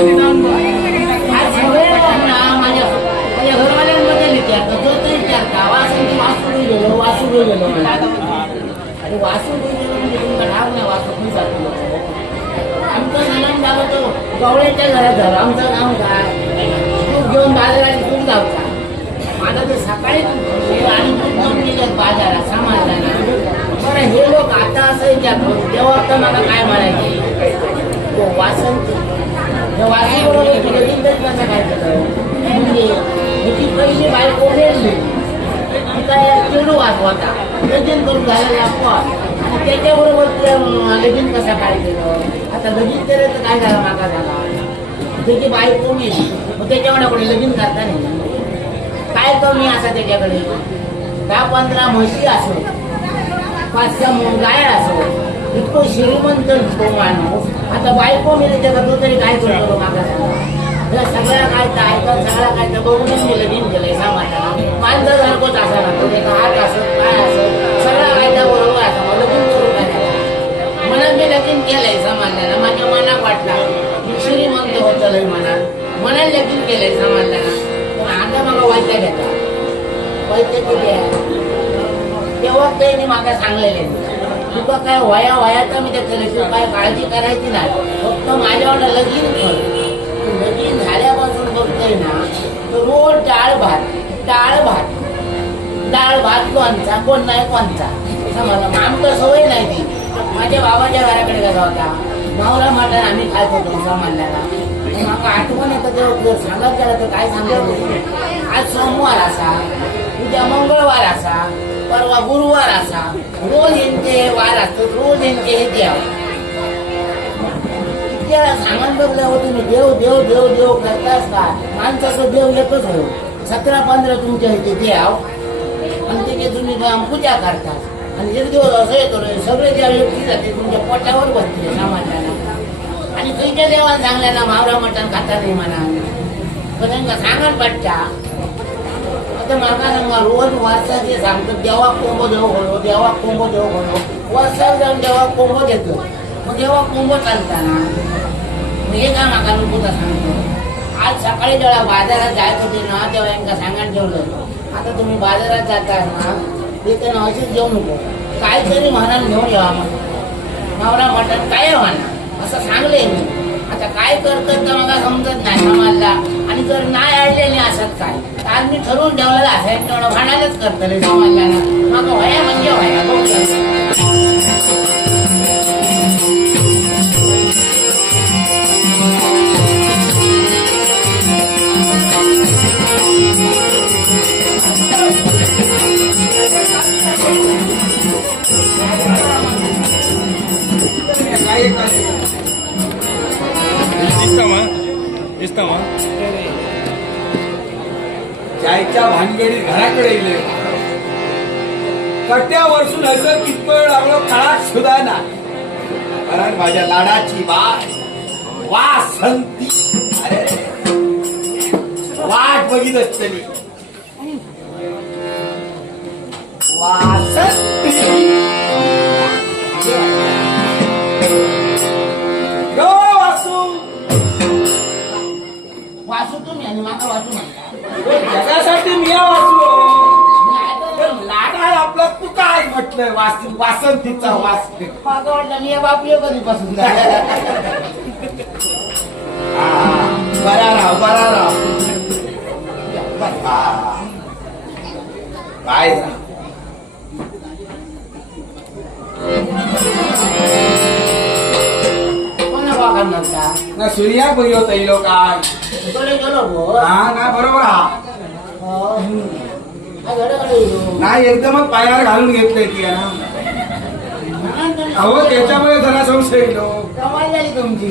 वासू म्हणजे वासू जातो तो गवळ्याच्या घरात आमचं नाव काय तूप घेऊन बाजारात तूप जावचा माझं ते सकाळी आणि तूप घेऊन गेले बाजारात समाजाला बरं हे लोक आता असं विचारतो तेव्हा तर मला काय म्हणायचे तो वासंत हे वासी बरोबर तुला कसं काय केलं म्हणजे ह्याची पहिली बायको फेरली तिचा एक चेडू वाचवता लगीन करून झालेला पॉट आणि त्याच्याबरोबर तुला लगीन कसं काय केलं आता लगीन केलं तर काय झालं मागा झाला त्याची बायको मी मग त्याच्याकडे लगीन करता नाही काय कमी असा त्याच्याकडे दहा पंधरा म्हशी असो पाच सहा मो- गाय असो इतकं श्रीमंत तो माणूस आता बायको मी त्याच्याकडे तो तरी काय करतो मागा सगळ्या काय तर ऐकत सगळ्या काय तर बघूनच मी लगीन केलंय सामान्याला माणसं सारखंच असं ना तो हात असत काय असत सगळ्या कायदा बरोबर असं लगीन करून काय म्हणून मी लगीन केलंय सामान्याला माझ्या मनात वाटला. मी श्रीमंत होत लय मनात मनाला लगीन केलंय सामान्याला पण आता मला वैद्य घेता वैद्य किती आहे? तेव्हा त्यांनी मला सांगलेले. तुका काय वया वयाचा मी त्याचं केल्याशिवाय काय काळजी करायची नाही. फक्त माझ्यावर लगीन कर लगीन झाल्यापासून बघतोय ना तर रोज डाळ भात डाळ भात. डाळ भात कोणचा कोण नाही कोणचा? समजा आमचं सवय नाही ती. माझ्या बाबाच्या घराकडे कसा होता. भाऊला म्हटलं आम्ही काय करतो समजल्याला माका आठवण येतं तेव्हा जर सांगत गेलं तर काय सांगत आज सोमवार असा उद्या मंगळवार असा. परवा गुरुवार असा. रोज यांचे वार असतो रोज यांचे हे द्याव त्याला सांगून बघल्यावर तुम्ही देव देव देव देव करताच का माणसाचं देव येतच हो सतरा पंधरा तुमच्या इथे द्याव आणि त्याची तुम्ही जाऊन पूजा करता. आणि एक दिवस असं येतो रे सगळे देव व्यक्ती जाते तुमच्या पोटावर बसते समाजाला. आणि खयच्या देवाला सांगल्या ना मावरा मटण खाता नाही म्हणा. पण त्यांना सांगाल पट्टा आता म्हाका सांगा रोज जे सांगतो देवा कोंब देव घडो देवा कोंब देव घडो वर्षाक जाऊन देवा कोंब देतो. मग देवा कोंब चालताना हे का म्हाका नको सांगतो. आज सकाळी जेव्हा बाजारात जायचं होते ना तेव्हा यांना सांगायला ठेवलं. आता तुम्ही बाजारात जाता ना तिथे ना अशीच जेवू नको. काहीतरी म्हणाल घेऊन यावा मग. नवरा मटण काय म्हणा असं सांगले मी. आता काय करतात तर मला समजत नाही मला. आणि जर नाही आडले असत काय? तर मी ठरवून ठेवलेलं असेल तेवढं भांडायलाच करतले समाजाला मग व्हाया म्हणजे व्हाया कट्या वर्षून असं कितपळ लागलो काळात सुद्धा नाही कारण माझ्या लाडाची वाट वासंती. अरे वाट बघित असते मी वास वासंतीचा वास माझं वाटलं मी बापली कधीपासून हा, बरा राव बरा राव. काय कोणा बागा म्हणता ना सूर्या बघियो तैलो काय तिकडे गेलो भो? हा ना बरोबर हा. हो. नाही एकदमच पायावर घालून घेतलंय ती ना अहो त्याच्यामुळे जरा संशय येलो कमाल झाली तुमची.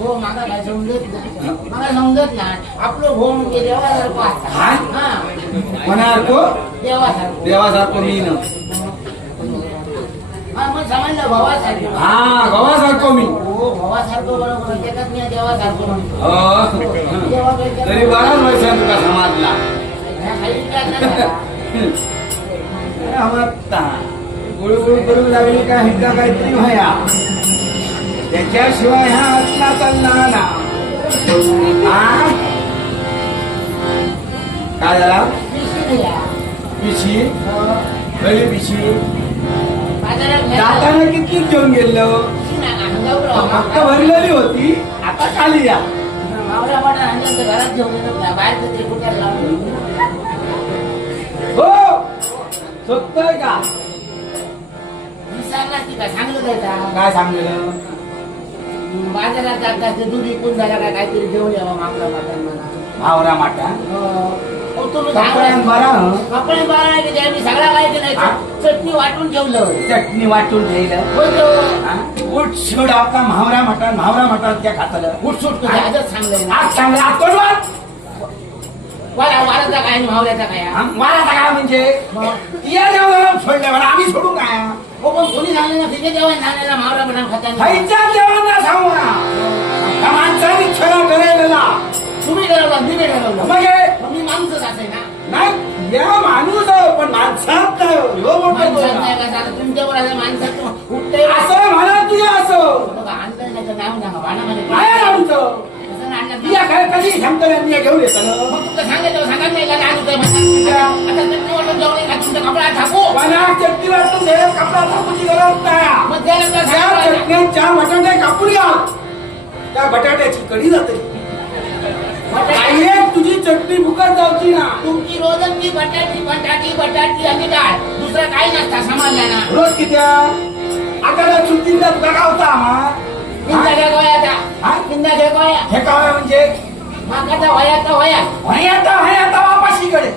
हो मागा काय समजत नाही. मला समजत नाही. आपलं भाऊ म्हणजे देवासारखं असतं. हा? हा. म्हणारको देवासारखं. देवासारखं मी न. हा मग समजलं भावासारखं. हा गव्हासारखं मी. हो भावासारखं बरोबर. त्याच्यात मी देवासारखं म्हणतो. हो. देवाकडे तरी बराच वर्षात तुका समाजला ह्या खाली विचार नाही करा. आवडता गुळगुळ करू लागली का हिंदा काहीतरी व्हाया? त्याच्याशिवाय हा आत्मा चालला ना काय झाला? पिशी? हो. गळी पिशी? जाताना किती घेऊन गेलो? फक्त भरलेली होती. आता खाली या. घरात घेऊन येतो बाहेर कुठे हो सत्य का? काय? सांगलं काय? काय सांगलेलं? बाजारात जाता ते दूध विकून झाला का काहीतरी घेऊन यावं मागला भावरा माटा. हो. हो? कपडे बारा. मी सगळा काय? चटणी वाटून ठेवलं. चटणी वाटून ठेवलं? हा? उठ शिवड आपला म्हावरा मटण म्हावरा मटण त्या खातलं. उठ सुट तुझ्या. आजच सांगलंय ना. आज चांगलं आज कोण वाराचा काय आणि मावळ्याचा काय? आता काय म्हणजे? मग या देवाला सोडलं मला आम्ही सोडू काय? हो पण कोणी ना तिथे खायच्या देवांना सांगू त्या माणसाने छळा करायला तुम्ही ठरवलं मी नाही ठरवलं मग हे मग मी माणूसच असेल ना नाही या माणूस आहे, पण माणसात नाही ह्यो मोठा माणसात बोलला. नाही का झालं तुमच्यावर आलं माणसात असं म्हणा तुझ्या असं बघा, आणलं नाही तर नाव नका भांडामध्ये काय आमचं तुझ्या काय कधी सांगतो मी घेऊन येतो? ना. मला चटणी वाटून दे कपडा टाकूची गरज नाही. त्या ना. चटणीत चार बटाटे कापून घ्या. त्या बटाट्याची कढी जाते. काही एक तुझी चटणी फुकट जाऊची ना. तुमची रोजची बटाटी बटाटी बटाटी आणि डाळ. दुसरं काही नसता समाजाना रोज किती? आता सुट्टीला तुला गावता आम्हा. किंदा घे गोयाचा हा? किंदा घे गोया हे काय म्हणजे? मागाचा वयाचा वया. वयाता वयाता वापाशीकडे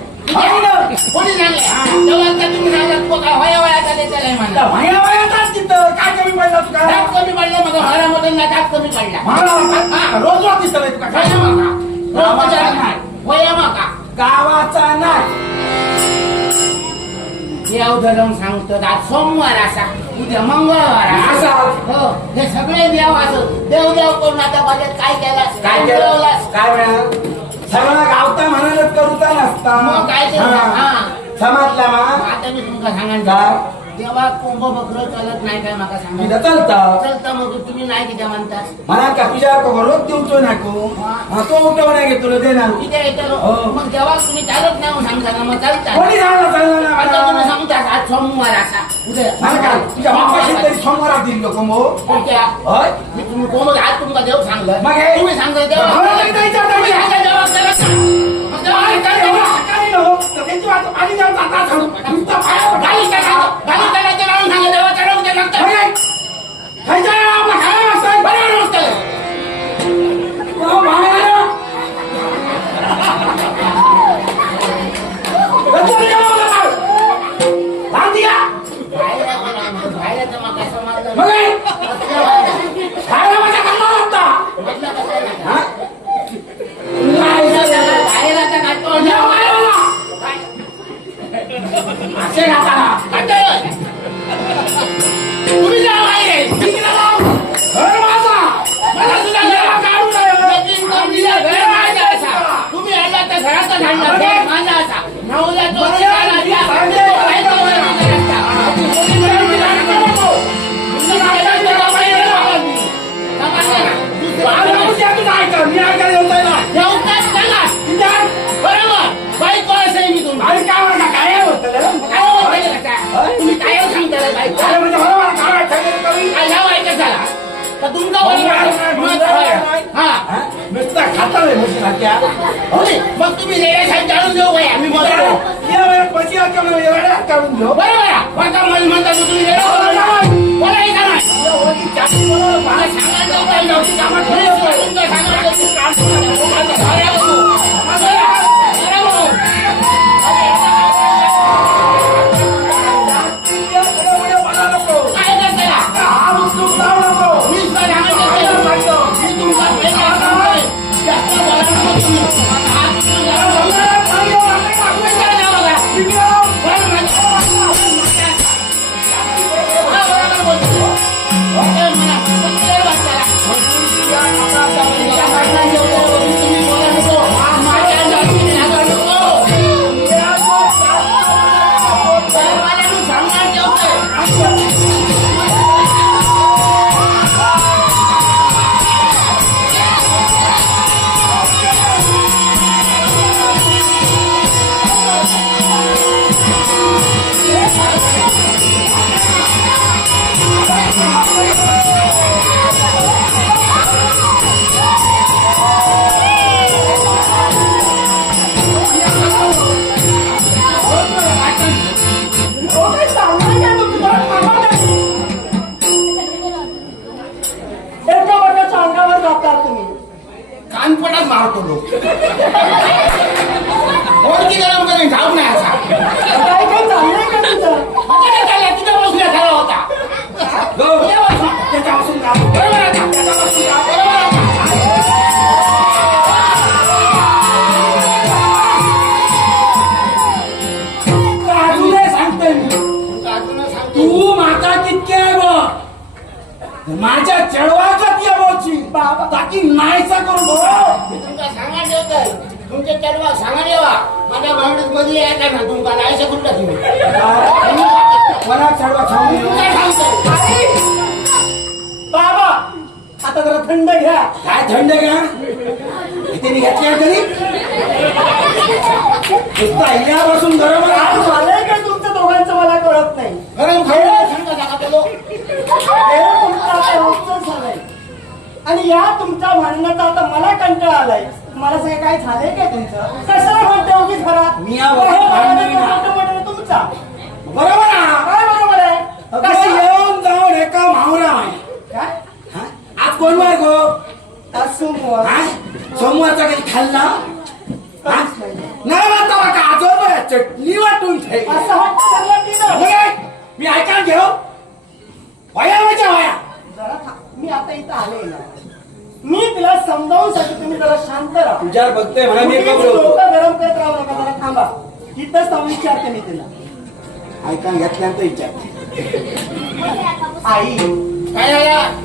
कोणी सांगले आता तुम्ही सांगत काय वया वयाचा देताय म्हणला वया वयाताच तिथं. काय कमी पडला तुका? दात कमी पडले मग हरा मधून दात कमी पडला. रोज रोज दिसत तुका. काय मका गावाचा नाही. वया मका गावाचा नाही. देव धरम सांगतो आज सोमवार असा. उद्या मंगळवार असा असा. हो हे सगळे देव असं देव देव करून आता बघत काय केलास काय केलं काय सगळा गावता म्हणालच करूचा नसता मग काय ते? हा. हा. समाजला मा आता मी तुमका सांगायचं काय? देवा कोंब बकरं चालत नाही काय माका सांगा चालता चलता मग तुम्ही नाही किती म्हणता म्हणा का तुझ्या रोज देऊचो नाको हा, तो उठव नाही घेतो तुला देणार किती येतं हो. मग देवा तुम्ही चालत नाही सांगता ना मग चालता कोणी सांगला चालला ना आता तुम्ही मला? सांगता आज सोमवार असा उद्या मला का तुझ्या बापाशी तरी सोमवारात दिल लोक मो कोणत्या? होय मी तुम्ही कोंब आज तुमका देव सांगलं मग हे? तुम्ही सांगता मला देवा म्हशीसारख्या. तुम्ही मग तुम्ही रेड्यासाठी जाणून देऊ काय आम्ही मग या वेळेत म्हशी आमच्या मध्ये एवढ्या काढून घेऊ. बरोबर आहे. माझा मन म्हणता तर तुम्ही रेड्या बोलायला बोलायचं नाही या ओळखी जास्ती बोलावलं मला पाहिजे. सांगायचं काय नव्हती कामात खरंच आहे. तुमचं माझ्या चळवाच्या ती बोलची बाबा. ताकी नाहीसा करून बघ मी तुमका सांगा देतोय. तुमच्या चढवा सांगा देवा माझ्या भांडत मध्ये आहे का ना तुमका नाही शकून तुम्ही? मला सांगतोय बाबा आता जरा थंड घ्या. काय थंड घ्या? इथे घेतल्या तरी. नुसतं अहिल्यापासून गरम झालंय का तुमचं दोघांचं? मला कळत नाही. गरम खायला हे तुमचं झालंय. आणि या तुमच्या भांडणाचा आता मला कंटाळा आलाय. मला सगळं काय झालंय काय तुमचं? कशाला म्हणते उगीच घरात मी या वयात भांडण भांडण नाही. मोठं मोठं तुमचा. बरोबर आहे. काय बरोबर आहे. कसं कसं येऊन जाऊन एका मावरा आहे. काय? हा? आज कोण वार गो? आज सोमवार. हा? सोमवारचा काही खाल्ला? हा? काहीच नाही. नाही आजोबा चटणी वाटून ठेव असं हट्ट धरला तिनं. मी ऐका घेऊ. वया माझ्या वया जरा था- मी आता इथं आले ना. मी तिला समजावून सांगतो तुम्ही जरा शांत राहा. तुझ्यावर बघतोय म्हणा मी. डोकं गरम करत राहू नका जरा थांबा. इथंच थांबून विचारते मी तिला. ऐका घेतल्यानंतर विचार. आई. काय झालं?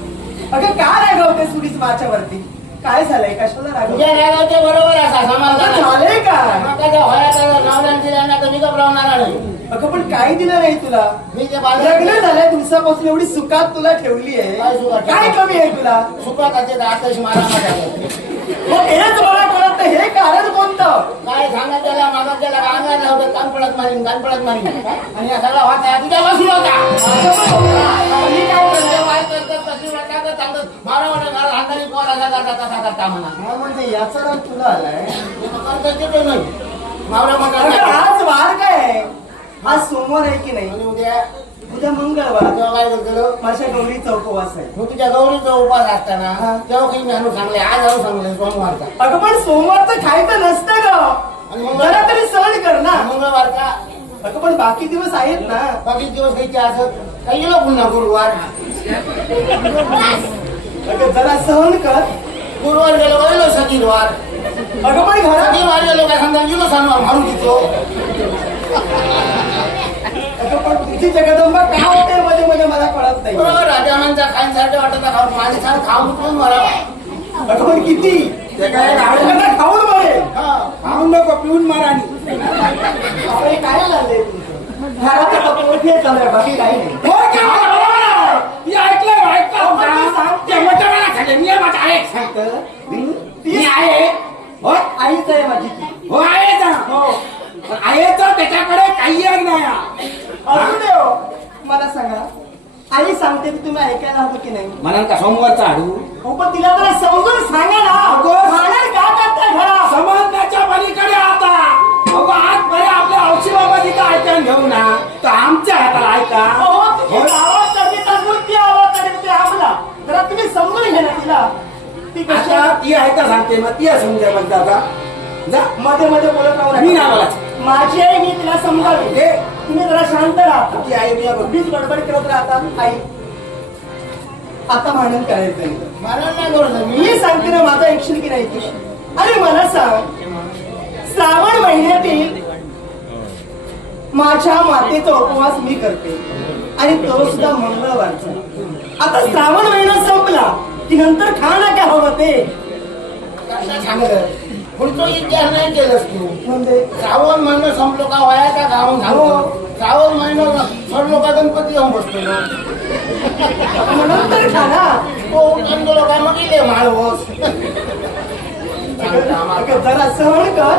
अगं का रागवतेस उगीच माझ्यावरती? काय झालंय? कशाला रागवते? तुझ्या रागावते बरोबर असा समाधान झालंय काय? मग त्या होयाचा नवऱ्याने दिला ना तर मी घबरावणार नाही अगं पण काही दिलं नाही तुला. मी लग्न झालंय दिवसापासून एवढी सुखात तुला ठेवली काय आहे सुखात? काय कमी आहे तुला? सुखात असे आतश मारा मग हेच मला कळत नाही, हे कारण कोणतं? काय सांगा त्याला मागा त्याला अंगार लावलं कान पडत मारीन कान पडत मारीन. आणि या सगळा वाचा तुझ्या बसून होता. मी काय म्हणते? हा म्हणजे याचा राग तुला आलाय. हे नाही. अगं, आज वार काय आहे? आज सोमवार आहे की नाही? आणि उद्या उद्या मंगळवार. तेव्हा काय करतो माझ्या गौरीचा उपवास आहे. मग तुझ्या गौरीचा उपास असताना हा. तेव्हा काही ज्ञानू सांगले आज आऊ सांगले सोमवारचा अगं पण सोमवारचं खायचं नसतं ग. आणि मंगळवार जरा तरी सहन कर ना. मंगळवारचा अगं पण बाकी दिवस आहेत ना. बाकी दिवस घ्यायचे असत काही गेलो पुन्हा गुरुवार? अगं जरा सहन कर. गुरुवार गेलो गेलो सतीवार अगं पण घरात सतीवार गेलो काय समजा गेलो सणवार मारून तिथो पण तुझी जगदंबा का होते मध्ये मध्ये मला कळत नाही. राजामांचा खाण्यासाठी वाटत खाऊन माणसाला खाऊन उठून मरावा पण किती? ते काय आता खाऊन बरे खाऊन नको पिऊन मारानी अरे काय चालू बाकी काही नाही. हो ऐकलं. मी आहे माझा. हं? मी आहे हो? आईच आहे माझी ती. हो आहे ना. हो. पण त्याच्याकडे काही नाही. सांगा. आई सांगते की तुम्ही ऐकायला हवं की नाही? म्हणाल का सोमवारचा हाडू हो पण तिला जरा समजून सांगा ना. अगं. भांडण का करताय घरात? समजण्याच्या पलीकडे आता. अगो आज बरे आपल्या औषधी बाबा तिथं ऐकून घेऊ ना? तर आमच्या हाताला ऐका. अहो, हो? आवाज करते तर ती आवाज करते ते आम्हाला. जरा तुम्ही समजून घ्या ना तिला. ती कशी आता ती ऐका सांगते मग ती समजा म्हणते आता. जा मध्ये मध्ये बोलत राहू. मी नाही बोलायचं. माझी आई मी तिला समजावी. हे तुम्ही जरा शांत राहा. ती आई मी उगीच बडबड करत राहता. आई. आता भांडण करायचं मला नाही करू मी. मी सांगते ना माझा ऐकशील की नाही तू अरे मला सांग. श्रावण महिन्यातील माझ्या मातेचा उपवास मी करते. आणि तो सुद्धा मंगळवारचा. आता श्रावण महिना संपला. की नंतर खाणं काय हवं ते? सांगत पुढचं विचार नाही केलंस तू. श्रावण महिना संपलो का वयाचा गावून सांगतो श्रावण महिना सरलो का गणपती येऊन बसतो ना. म्हणून तर कंदो काय मग इले माळवस जरा सहन कर.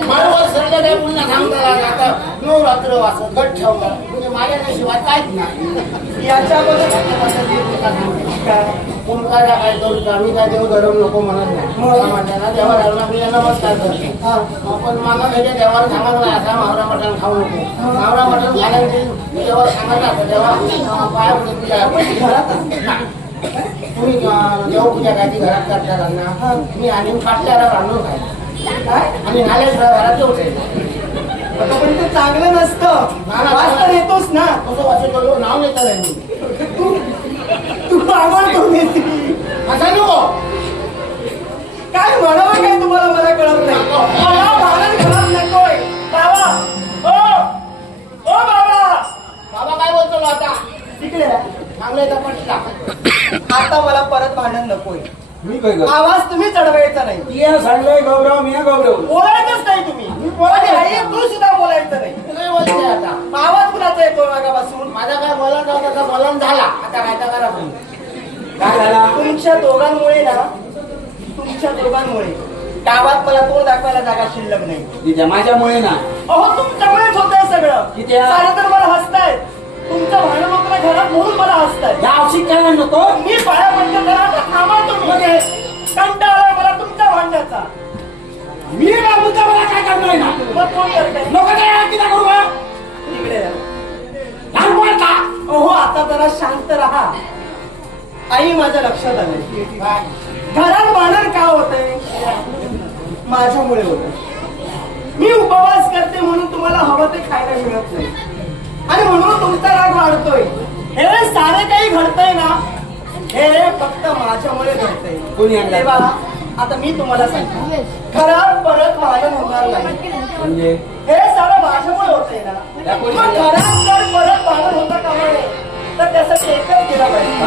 माळवस सरलं काय पुन्हा सांगता आता नऊ रात्र वाचत गट ठेवतात म्हणजे माझ्या नशिबात काहीच नाही. याच्या अगोदर काय? करू मी काय देव धरम नको म्हणत नाही. म्हणताना देवा मी नमस्कार करते. आपण मागा म्हणजे देवाला सांगत नाही. असा मावरा मटण खाऊ नको. मावरा मटण खाण्याची देवा सांगत असं देवा पाया घरात तुम्ही देवपूजा काय ती घरात करता ना. मी आणि काटल्याला आणून काय काय आणि घरात पण ते चांगलं नसतं. ना, ना. वाचता येतोच ना. कसं वाचतो नाव मी. तू तू आम्हाला करून येते असा नको. काय म्हणावं काय तुम्हाला मला कळत नाही. मला भांडण घरात नकोय बाबा ओ ओ बाबा. बाबा काय बोलतो आता? तिकडे. चांगलं तर पटला. आता मला परत भांडण नकोय. मी काय करतो? आवाज तुम्ही चढवायचा नाही. ती आहे सांडलंय गौरव मी गौरव बोलायचंच नाही तुम्ही. आणि आई तू सुद्धा बोलायचं नाही. बोलते आता. आवाज कुणाचा येतो मागापासून? माझा काय नव्हता तर बोलण झाला. आता काय तर करा तुम्ही. काय झाला? तुमच्या दोघांमुळे ना तुमच्या दोघांमुळे गावात मला तोंड दाखवायला जागा शिल्लक नाही. माझ्यामुळे ना. अहो तुमच्यामुळेच होतंय सगळं. किती आहे? सारे तर मला हसतायत. तुमचं भांडण ना घरात म्हणून मला हसतायत या औषध काय नको मी पाया पडतो घरात थांबा तुम्ही. कंटाळा मला तुमच्या भांडण्याचा मी बाबूचा मला काय करणार ना? मग कोण करताय नको काय किती करू बा? तिकडे या. लहान का? अहो आता जरा शांत राहा. आई माझ्या लक्षात आलंय घरात भांडण का होतंय? माझ्यामुळे होत मी उपवास करते म्हणून तुम्हाला हवं ते खायला मिळत नाही. आणि म्हणून तुमचा राग वाढतोय. हे सारे काही घडतंय ना हे फक्त माझ्यामुळे घडतंय. कोणी आणलं? तेव्हा आता मी तुम्हाला सांगतो. घरात परत भांडण होणार नाही. म्हणजे? हे सारं माझ्यामुळे होतंय ना. मग जर परत भांडण होतं तर त्यासाठी एकच केला पाहिजे?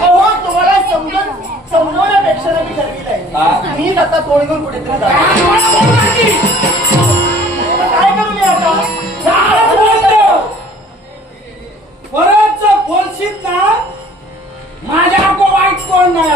अहो तुम्हाला समजून समजवण्यापेक्षा ना मी? मीच आता तोड घेऊन कुठेतरी. आता काय करू मी आता? परत जर बोलशील ना माझ्या को वाईट कोण नाही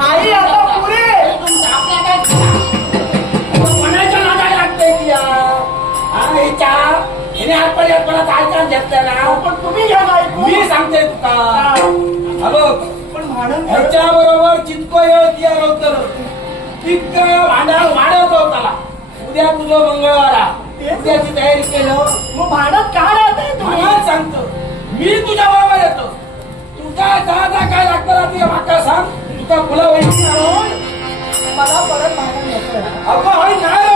आई, आता पुरे. कोणाच्या नादा लागते हिने घेतलं ना पण तुम्ही घ्या ना ऐकून. मी सांगते तुका हा बघ पण भाडं ह्याच्या बरोबर जितको वेळ दिया होतं तितकं भांडण वाढवत उद्या तुझं मंगळवारा उद्याची तयारी केलं मग भांडत का आहे तुम्ही सांगतो मी तुझ्या बरोबर येतो तुझ्या दादा काय लागतं ते माका सांग. तुझा फुला वहिनी मला परत नकोय. अगं हळी काय